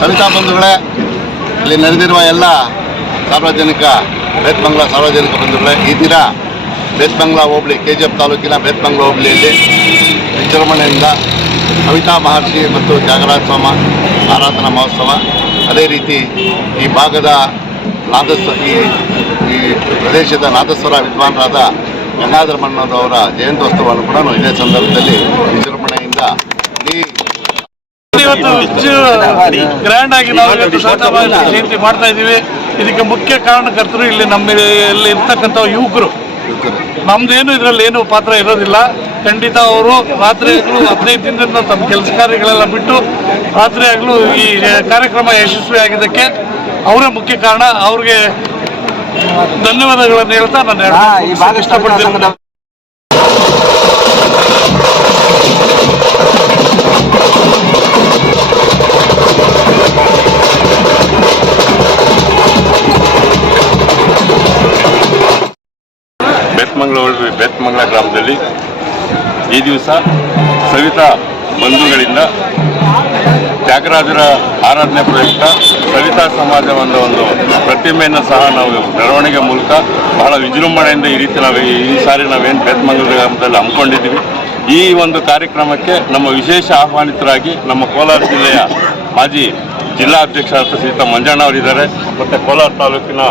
ಸವಿತಾ ಬಂಧುಗಳೇ, ಇಲ್ಲಿ ನಡೆದಿರುವ ಎಲ್ಲ ಸಾರ್ವಜನಿಕ ಬೇತ್ಮಂಗ್ಲ ಸಾರ್ವಜನಿಕ ಬಂಧುಗಳೇ, ಈ ದಿನ ಬೇತ್ಮಂಗ್ಲ ಹೋಬಳಿ ಕೆ ಜಿ ಎಫ್ ತಾಲೂಕಿನ ಬೇತ್ಮಂಗ್ಲ ಹೋಬಳಿಯಲ್ಲಿ ವಿಜೃಂಭಣೆಯಿಂದ ಸವಿತಾ ಮಹರ್ಷಿ ಮತ್ತು ತ್ಯಾಗರಾಜ ಸ್ವಾಮ ಆರಾಧನಾ ಮಹೋತ್ಸವ. ಅದೇ ರೀತಿ ಈ ಭಾಗದ ನಾದಸ್ವ ಈ ಪ್ರದೇಶದ ನಾದಸ್ವರ ವಿದ್ವಾನರಾದ ಗಂಗಾಧರ ಮಣ್ಣವರ ಜಯಂತ್ಯೋತ್ಸವವನ್ನು ಕೂಡ ಇದೇ ಸಂದರ್ಭದಲ್ಲಿ ವಿಜೃಂಭಣೆಯಿಂದ ಇವತ್ತು ಹೆಚ್ಚು ಗ್ರ್ಯಾಂಡ್ ಆಗಿ ನಾವು ಇವತ್ತು ಜಯಂತಿ ಮಾಡ್ತಾ ಇದ್ದೀವಿ. ಇದಕ್ಕೆ ಮುಖ್ಯ ಕಾರಣಕರ್ತರು ಇಲ್ಲಿ ನಮ್ಮ ಇಲ್ಲಿ ಇರ್ತಕ್ಕಂಥ ಯುವಕರು. ನಮ್ದೇನು ಇದರಲ್ಲಿ ಏನು ಪಾತ್ರ ಇರೋದಿಲ್ಲ. ಖಂಡಿತ ಅವರು ರಾತ್ರಿ ಹಗಲು ಹದಿನೈದು ದಿನದಿಂದ ತಮ್ಮ ಕೆಲಸ ಕಾರ್ಯಗಳೆಲ್ಲ ಬಿಟ್ಟು ರಾತ್ರಿ ಹಗಲು ಈ ಕಾರ್ಯಕ್ರಮ ಯಶಸ್ವಿ ಆಗಿದ್ದಕ್ಕೆ ಅವರೇ ಮುಖ್ಯ ಕಾರಣ. ಅವ್ರಿಗೆ ಧನ್ಯವಾದಗಳನ್ನು ಹೇಳ್ತಾ ನಾನು ಹೋಬಳಿ ಬೆತ್ಮಂಗ್ಲ ಗ್ರಾಮದಲ್ಲಿ ಈ ದಿವಸ ಸವಿತಾ ಬಂಧುಗಳಿಂದ ತ್ಯಾಗರಾಜರ ಆರಾಧನೆ ಪ್ರಯುಕ್ತ ಸವಿತಾ ಸಮಾಜವಂದ ಒಂದು ಪ್ರತಿಮೆಯನ್ನು ಸಹ ನಾವು ಮೆರವಣಿಗೆ ಮೂಲಕ ಬಹಳ ವಿಜೃಂಭಣೆಯಿಂದ ಈ ರೀತಿ ನಾವು ಈ ಈ ಸಾರಿ ನಾವೇನು ಬೆತ್ಮಂಗ್ಲ ಗ್ರಾಮದಲ್ಲಿ ಹಮ್ಮಿಕೊಂಡಿದ್ದೀವಿ. ಈ ಒಂದು ಕಾರ್ಯಕ್ರಮಕ್ಕೆ ನಮ್ಮ ವಿಶೇಷ ಆಹ್ವಾನಿತರಾಗಿ ನಮ್ಮ ಕೋಲಾರ ಜಿಲ್ಲೆಯ ಮಾಜಿ ಜಿಲ್ಲಾ ಅಧ್ಯಕ್ಷರಾದ ಸೀತಾ ಮಂಜಣ್ಣ ಅವರಿದ್ದಾರೆ ಮತ್ತು ಕೋಲಾರ ತಾಲೂಕಿನ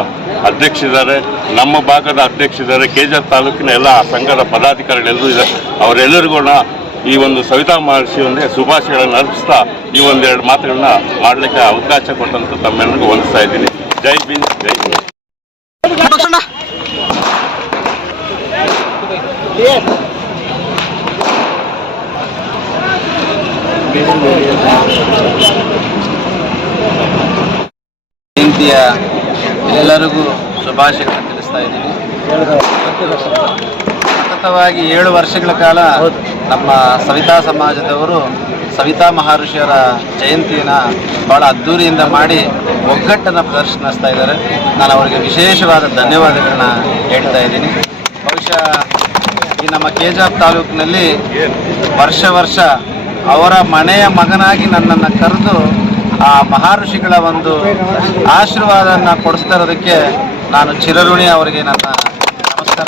ಅಧ್ಯಕ್ಷರಿದ್ದಾರೆ ನಮ್ಮ ಭಾಗದ ಅಧ್ಯಕ್ಷ ಇದ್ದಾರೆ ಎಫ್ ತಾಲೂಕಿನ ಎಲ್ಲ ಸಂಘದ ಪದಾಧಿಕಾರಿಗಳೆಲ್ಲರೂ ಇದ್ದಾರೆ. ಅವರೆಲ್ಲರಿಗೂ ಈ ಒಂದು ಸವಿತಾ ಮಹರ್ಷಿಯೊಂದಿಗೆ ಶುಭಾಶಯಗಳನ್ನು ಅರ್ಪಿಸ್ತಾ ಈ ಒಂದೆರಡು ಮಾತುಗಳನ್ನ ಮಾಡಲಿಕ್ಕೆ ಅವಕಾಶ ಕೊಟ್ಟಂತ ತಮ್ಮೆಲ್ಲರಿಗೂ ಹೊಂದಿಸ್ತಾ ಇದ್ದೀನಿ. ಜೈ ಭೀಮ್ ಜೈ ಭೀಮ್. ಜಯಂತಿಯ ಎಲ್ಲರಿಗೂ ಶುಭಾಶಯಗಳನ್ನು ತಿಳಿಸ್ತಾ ಇದ್ದೀನಿ ಸತತವಾಗಿ ಏಳು ವರ್ಷಗಳ ಕಾಲ ನಮ್ಮ ಸವಿತಾ ಸಮಾಜದವರು ಸವಿತಾ ಮಹರ್ಷಿಯವರ ಜಯಂತಿಯನ್ನು ಬಹಳ ಅದ್ಧೂರಿಯಿಂದ ಮಾಡಿ ಒಗ್ಗಟ್ಟನ್ನು ಪ್ರದರ್ಶನಿಸ್ತಾ ಇದ್ದಾರೆ. ನಾನು ಅವರಿಗೆ ವಿಶೇಷವಾದ ಧನ್ಯವಾದಗಳನ್ನ ಹೇಳ್ತಾ ಇದ್ದೀನಿ. ಬಹುಶಃ ಈ ನಮ್ಮ ಕೆಜಾಬ್ ತಾಲೂಕಿನಲ್ಲಿ ವರ್ಷ ವರ್ಷ ಅವರ ಮನೆಯ ಮಗನಾಗಿ ನನ್ನನ್ನು ಕರೆದು ಆ ಮಹರ್ಷಿಗಳ ಒಂದು ಆಶೀರ್ವಾದನ್ನ ಕೊಡಿಸ್ತಾ ಇರೋದಕ್ಕೆ ನಾನು ಚಿರಋಣಿ ಅವರಿಗೆ ನನ್ನ ನಮಸ್ಕಾರ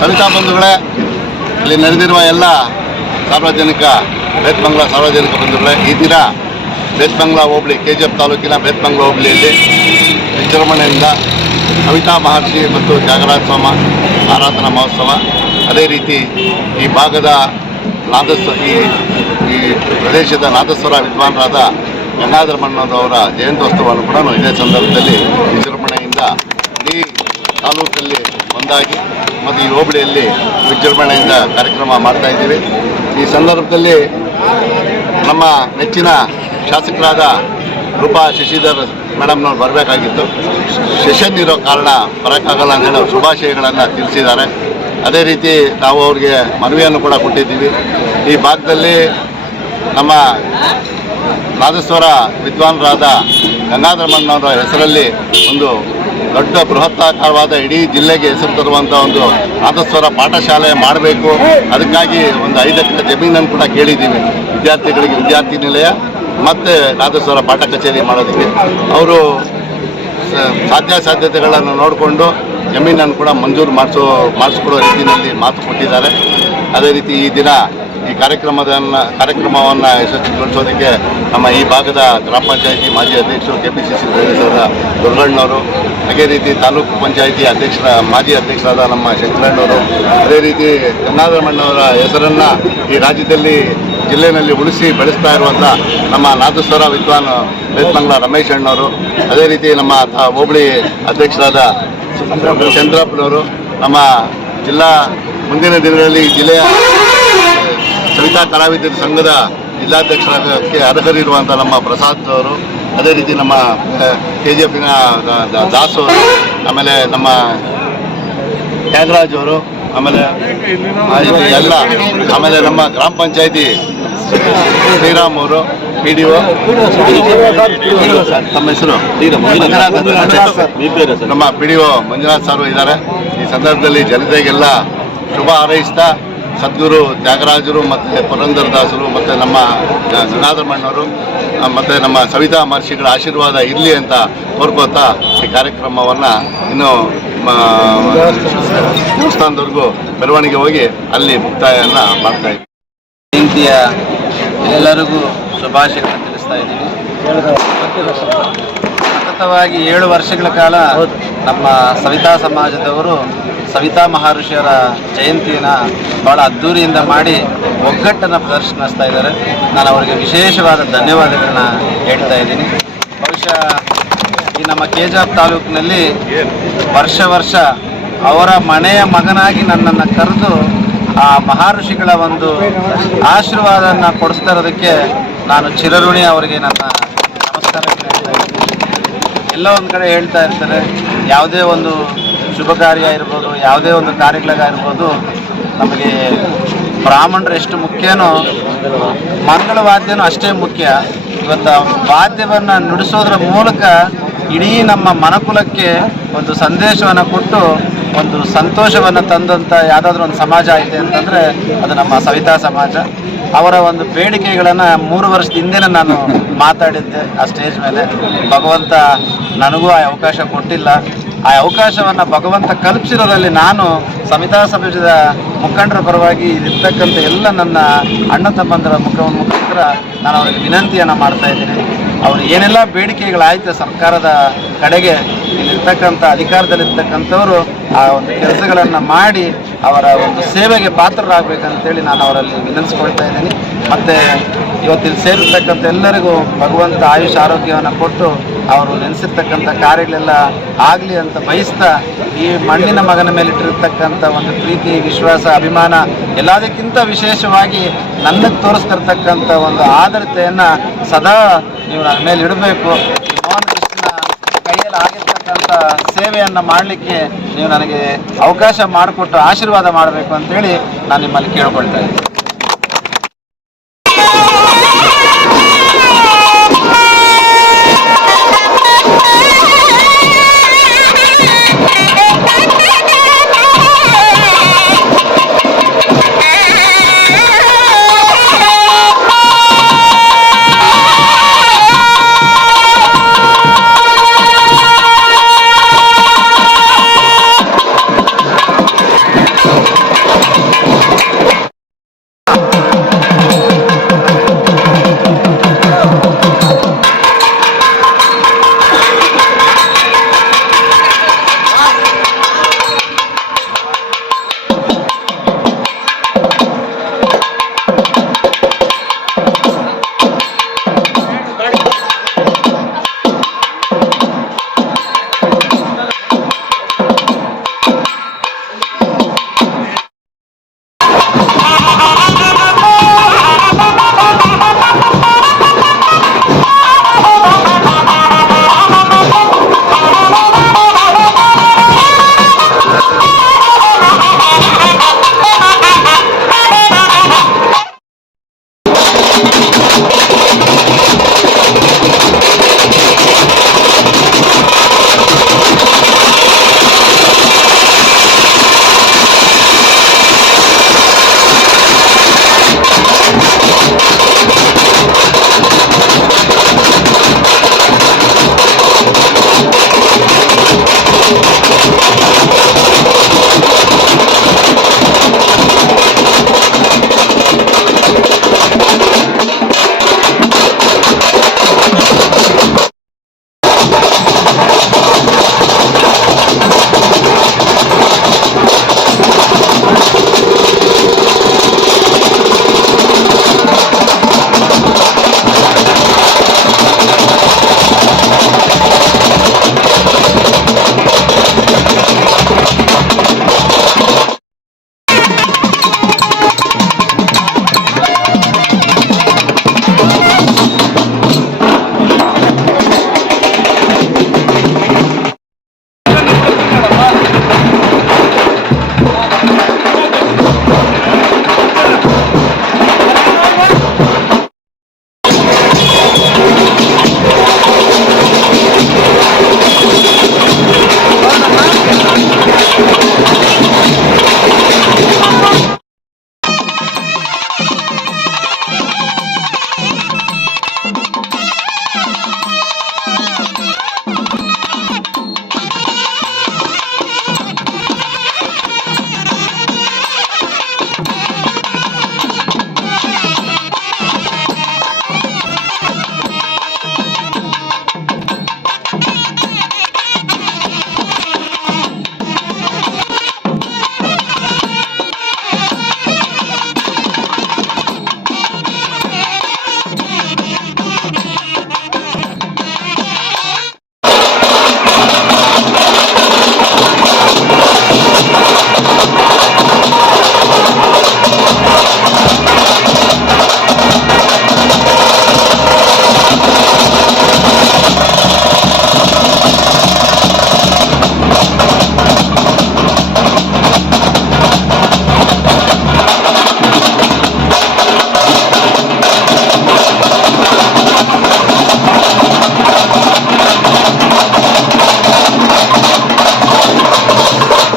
ಸವಿತಾ ಬಂಧುಗಳೇ, ಇಲ್ಲಿ ನಡೆದಿರುವ ಎಲ್ಲ ಸಾರ್ವಜನಿಕ ಬೇತ್ಮಂಗ್ಲ ಸಾರ್ವಜನಿಕ ಬಂಧುಗಳೇ, ಈ ದಿನ ಬೇತ್ಮಂಗ್ಲ ಹೋಬಳಿ ಕೆ ಜಿ ಎಫ್ ತಾಲೂಕಿನ ಬೇತ್ಮಂಗ್ಲ ಹೋಬಳಿಯಲ್ಲಿ ವಿಜೃಂಭಣೆಯಿಂದ ಸವಿತಾ ಮಹರ್ಷಿ ಮತ್ತು ತ್ಯಾಗರಾಜ ಸ್ವಾಮ ಆರಾಧನಾ ಮಹೋತ್ಸವ. ಅದೇ ರೀತಿ ಈ ಭಾಗದ ನಾದಸ್ವ, ಈ ಪ್ರದೇಶದ ನಾದಸ್ವರ ವಿದ್ವಾನರಾದ ಗಂಗಾಧರ ಮಣ್ಣನವರ ಜಯಂತ್ಯೋತ್ಸವವನ್ನು ಕೂಡ ಇದೇ ಸಂದರ್ಭದಲ್ಲಿ ವಿಜೃಂಭಣೆಯಿಂದ ತಾಲೂಕಲ್ಲಿ ಒಂದಾಗಿ ಮತ್ತು ಈ ಹೋಬಳಿಯಲ್ಲಿ ವಿಜೃಂಭಣೆಯಿಂದ ಕಾರ್ಯಕ್ರಮ ಮಾಡ್ತಾ ಇದ್ದೀವಿ. ಈ ಸಂದರ್ಭದಲ್ಲಿ ನಮ್ಮ ನೆಚ್ಚಿನ ಶಾಸಕರಾದ ರೂಪಾ ಶಶಿಧರ್ ಮೇಡಮ್ನವ್ರು ಬರಬೇಕಾಗಿತ್ತು. ಸೆಷನ್ ಇರೋ ಕಾರಣ ಬರೋಕ್ಕಾಗಲ್ಲ ಅಂತ ಹೇಳಿ ಅವ್ರು ಶುಭಾಶಯಗಳನ್ನು ತಿಳಿಸಿದ್ದಾರೆ. ಅದೇ ರೀತಿ ನಾವು ಅವ್ರಿಗೆ ಮನವಿಯನ್ನು ಕೂಡ ಕೊಟ್ಟಿದ್ದೀವಿ. ಈ ಭಾಗದಲ್ಲಿ ನಮ್ಮ ರಾಜಸ್ವರ ವಿದ್ವಾನರಾದ ಗಂಗಾಧರ ಮಣ್ಣವರ ಹೆಸರಲ್ಲಿ ಒಂದು ದೊಡ್ಡ ಬೃಹತ್ತಾಕಾರವಾದ ಇಡೀ ಜಿಲ್ಲೆಗೆ ಹೆಸರು ತರುವಂಥ ಒಂದು ಆದಸ್ವರ ಪಾಠಶಾಲೆ ಮಾಡಬೇಕು. ಅದಕ್ಕಾಗಿ ಒಂದು ಐದು ಎಕರೆ ಜಮೀನನ್ನು ಕೂಡ ಕೇಳಿದ್ದೀವಿ. ವಿದ್ಯಾರ್ಥಿಗಳಿಗೆ ವಿದ್ಯಾರ್ಥಿ ನಿಲಯ ಮತ್ತು ನಾದಸ್ವರ ಪಾಠ ಕಚೇರಿ ಮಾಡೋದಕ್ಕೆ. ಅವರು ಸಾಧ್ಯಾಸಾಧ್ಯತೆಗಳನ್ನು ನೋಡಿಕೊಂಡು ಜಮೀನನ್ನು ಕೂಡ ಮಂಜೂರು ಮಾಡಿಸೋ, ಮಾಡಿಸ್ಕೊಡೋ ರೀತಿಯಲ್ಲಿ ಮಾತು ಕೊಟ್ಟಿದ್ದಾರೆ. ಅದೇ ರೀತಿ ಈ ದಿನ ಈ ಕಾರ್ಯಕ್ರಮದನ್ನ ಕಾರ್ಯಕ್ರಮವನ್ನು ಯಶಸ್ವಿಗೊಳಿಸೋದಕ್ಕೆ ನಮ್ಮ ಈ ಭಾಗದ ಗ್ರಾಮ ಪಂಚಾಯಿತಿ ಮಾಜಿ ಅಧ್ಯಕ್ಷರು ಕೆ ಪಿ ಸಿ ಸಿ ಸದಸ್ಯರಾದ ದುರ್ಗಣ್ಣವರು, ಅದೇ ರೀತಿ ತಾಲೂಕು ಪಂಚಾಯಿತಿ ಅಧ್ಯಕ್ಷರ ಮಾಜಿ ಅಧ್ಯಕ್ಷರಾದ ನಮ್ಮ ಶಂಕರಣ್ಣವರು, ಅದೇ ರೀತಿ ಗಂಗಾಧರಮಣ್ಣವರ ಹೆಸರನ್ನು ಈ ರಾಜ್ಯದಲ್ಲಿ ಜಿಲ್ಲೆಯಲ್ಲಿ ಉಳಿಸಿ ಬೆಳೆಸ್ತಾ ಇರುವಂಥ ನಮ್ಮ ನಾದಸ್ವರ ವಿದ್ವಾನ್ ಬೇತ್ಮಂಗ್ಲ ರಮೇಶ್ ಅಣ್ಣವರು, ಅದೇ ರೀತಿ ನಮ್ಮ ಹೋಬಳಿ ಅಧ್ಯಕ್ಷರಾದ ಚಂದ್ರಪ್ಪನವರು ನಮ್ಮ ಜಿಲ್ಲಾ ಮುಂದಿನ ದಿನಗಳಲ್ಲಿ ಜಿಲ್ಲೆಯ ಸವಿತಾ ಕಲಾವಿದರ ಸಂಘದ ಜಿಲ್ಲಾಧ್ಯಕ್ಷರಾಗಕ್ಕೆ ಅರ್ಹರಿರುವಂಥ ನಮ್ಮ ಪ್ರಸಾದ್ ಅವರು ಅದೇ ರೀತಿ ನಮ್ಮ ಕೆ ಜಿ ಎಫಿನ ದಾಸ್ ಅವರು ಆಮೇಲೆ ನಮ್ಮ ತ್ಯಾಗರಾಜ್ ಅವರು ಆಮೇಲೆ ಎಲ್ಲ ಆಮೇಲೆ ನಮ್ಮ ಗ್ರಾಮ ಪಂಚಾಯತಿ ಶ್ರೀರಾಮ್ ಅವರು ಪಿ ಡಿ ಒ ತಮ್ಮ ಹೆಸರು ನಮ್ಮ P D O Manjunath sir ಇದ್ದಾರೆ. ಈ ಸಂದರ್ಭದಲ್ಲಿ ಜನತೆಗೆಲ್ಲ ಶುಭ ಹಾರೈಸ್ತಾ ಸದ್ಗುರು ತ್ಯಾಗರಾಜರು ಮತ್ತು ಪುರಂದರದಾಸರು ಮತ್ತು ನಮ್ಮ ಗಂಗಾಧರ ಮಣ್ಣವರು ಮತ್ತು ನಮ್ಮ ಸವಿತಾ ಮಹರ್ಷಿಗಳ ಆಶೀರ್ವಾದ ಇರಲಿ ಅಂತ ಕೋರ್ಕೋತಾ ಈ ಕಾರ್ಯಕ್ರಮವನ್ನು ಇನ್ನೂ ದೇವಸ್ಥಾನದವರೆಗೂ ಮೆರವಣಿಗೆ ಹೋಗಿ ಅಲ್ಲಿ ಮುಕ್ತಾಯವನ್ನು ಮಾಡ್ತಾ ಇದ್ದೀವಿ ಎಲ್ಲರಿಗೂ ಶುಭಾಶಯಗಳನ್ನು ತಿಳಿಸ್ತಾ ಇದ್ದೀನಿ ಸತತವಾಗಿ ಏಳು ವರ್ಷಗಳ ಕಾಲ ನಮ್ಮ ಸವಿತಾ ಸಮಾಜದವರು ಸವಿತಾ ಮಹರ್ಷಿಯರ ಜಯಂತಿನ ಭಾಳ ಅದ್ಧೂರಿಯಿಂದ ಮಾಡಿ ಒಗ್ಗಟ್ಟನ್ನು ಪ್ರದರ್ಶನಿಸ್ತಾ ಇದ್ದಾರೆ. ನಾನು ಅವರಿಗೆ ವಿಶೇಷವಾದ ಧನ್ಯವಾದಗಳನ್ನ ಹೇಳ್ತಾ ಇದ್ದೀನಿ. ಬಹುಶಃ ಈ ನಮ್ಮ ಕೆಜಾಬ್ ತಾಲೂಕಿನಲ್ಲಿ ವರ್ಷ ವರ್ಷ ಅವರ ಮನೆಯ ಮಗನಾಗಿ ನನ್ನನ್ನು ಕರೆದು ಆ ಮಹರ್ಷಿಗಳ ಒಂದು ಆಶೀರ್ವಾದನ ಕೊಡಿಸ್ತಾ ಇರೋದಕ್ಕೆ ನಾನು ಚಿರಋಣಿ ಅವರಿಗೆ ನನ್ನ ನಮಸ್ಕಾರ ಎಲ್ಲೋ ಒಂದು ಕಡೆ ಹೇಳ್ತಾ ಇರ್ತಾರೆ, ಯಾವುದೇ ಒಂದು ಶುಭ ಕಾರ್ಯ ಇರ್ಬೋದು ಯಾವುದೇ ಒಂದು ಕಾರ್ಯಗಳಿಗಾಗಿರ್ಬೋದು, ನಮಗೆ ಬ್ರಾಹ್ಮಣರು ಎಷ್ಟು ಮುಖ್ಯನೋ, ಮಂಗಳವಾದ್ಯನೂ ಅಷ್ಟೇ ಮುಖ್ಯ. ಇವತ್ತು ವಾದ್ಯವನ್ನು ನುಡಿಸೋದ್ರ ಮೂಲಕ ಇಡೀ ನಮ್ಮ ಮನಕುಲಕ್ಕೆ ಒಂದು ಸಂದೇಶವನ್ನು ಕೊಟ್ಟು, ಒಂದು ಸಂತೋಷವನ್ನು ತಂದಂಥ ಯಾವುದಾದ್ರೂ ಒಂದು ಸಮಾಜ ಐತೆ ಅಂತಂದರೆ ಅದು ನಮ್ಮ ಸವಿತಾ ಸಮಾಜ. ಅವರ ಒಂದು ಬೇಡಿಕೆಗಳನ್ನು ಮೂರು ವರ್ಷದ ಹಿಂದೆನೇ ನಾನು ಮಾತಾಡಿದ್ದೆ ಆ ಸ್ಟೇಜ್ ಮೇಲೆ. ಭಗವಂತ ನನಗೂ ಆ ಅವಕಾಶ ಕೊಟ್ಟಿಲ್ಲ. ಆ ಅವಕಾಶವನ್ನು ಭಗವಂತ ಕಲ್ಪಿಸಿರೋದ್ರಲ್ಲಿ ನಾನು ಸಮಿತಾ ಸಮಾಜದ ಮುಖಂಡರ ಪರವಾಗಿ ಇಲ್ಲಿರ್ತಕ್ಕಂಥ ಎಲ್ಲ ನನ್ನ ಅಣ್ಣ ತಮ್ಮಂದರ ಮುಖ ಮುಖಾಂತರ ನಾನು ಅವರಿಗೆ ವಿನಂತಿಯನ್ನು ಮಾಡ್ತಾ ಇದ್ದೀನಿ. ಅವರು ಏನೆಲ್ಲ ಬೇಡಿಕೆಗಳಾಯಿತು ಸರ್ಕಾರದ ಕಡೆಗೆ, ಇಲ್ಲಿರ್ತಕ್ಕಂಥ ಅಧಿಕಾರದಲ್ಲಿರ್ತಕ್ಕಂಥವರು ಆ ಒಂದು ಕೆಲಸಗಳನ್ನು ಮಾಡಿ ಅವರ ಒಂದು ಸೇವೆಗೆ ಪಾತ್ರರಾಗಬೇಕಂತೇಳಿ ನಾನು ಅವರಲ್ಲಿ ವಿನಂತಿಸ್ಕೊಳ್ತಾ ಇದ್ದೀನಿ. ಮತ್ತು ಇವತ್ತಿಲ್ಲಿ ಸೇರಿರ್ತಕ್ಕಂಥ ಎಲ್ಲರಿಗೂ ಭಗವಂತ ಆಯುಷ್ ಆರೋಗ್ಯವನ್ನು ಕೊಟ್ಟು ಅವರು ನೆನೆಸಿರ್ತಕ್ಕಂಥ ಕಾರ್ಯಗಳೆಲ್ಲ ಆಗಲಿ ಅಂತ ಬಯಸ್ತಾ ಈ ಮಣ್ಣಿನ ಮಗನ ಮೇಲೆ ಇಟ್ಟಿರ್ತಕ್ಕಂಥ ಒಂದು ಪ್ರೀತಿ, ವಿಶ್ವಾಸ, ಅಭಿಮಾನ ಎಲ್ಲದಕ್ಕಿಂತ ವಿಶೇಷವಾಗಿ ನನ್ನ ತೋರಿಸ್ತಿರ್ತಕ್ಕಂಥ ಒಂದು ಆದರತೆಯನ್ನು ಸದಾ ನೀವು ನನ್ನ ಮೇಲೆ ಇಡಬೇಕು. ಮೋಹನ್ ಕೃಷ್ಣನ ಕೈಯಲ್ಲಿ ಆಗಿರ್ತಕ್ಕಂಥ ಸೇವೆಯನ್ನು ಮಾಡಲಿಕ್ಕೆ ನೀವು ನನಗೆ ಅವಕಾಶ ಮಾಡಿಕೊಟ್ಟು ಆಶೀರ್ವಾದ ಮಾಡಬೇಕು ಅಂತೇಳಿ ನಾನು ನಿಮ್ಮಲ್ಲಿ ಕೇಳ್ಕೊಳ್ತಾ ಇದ್ದೀನಿ.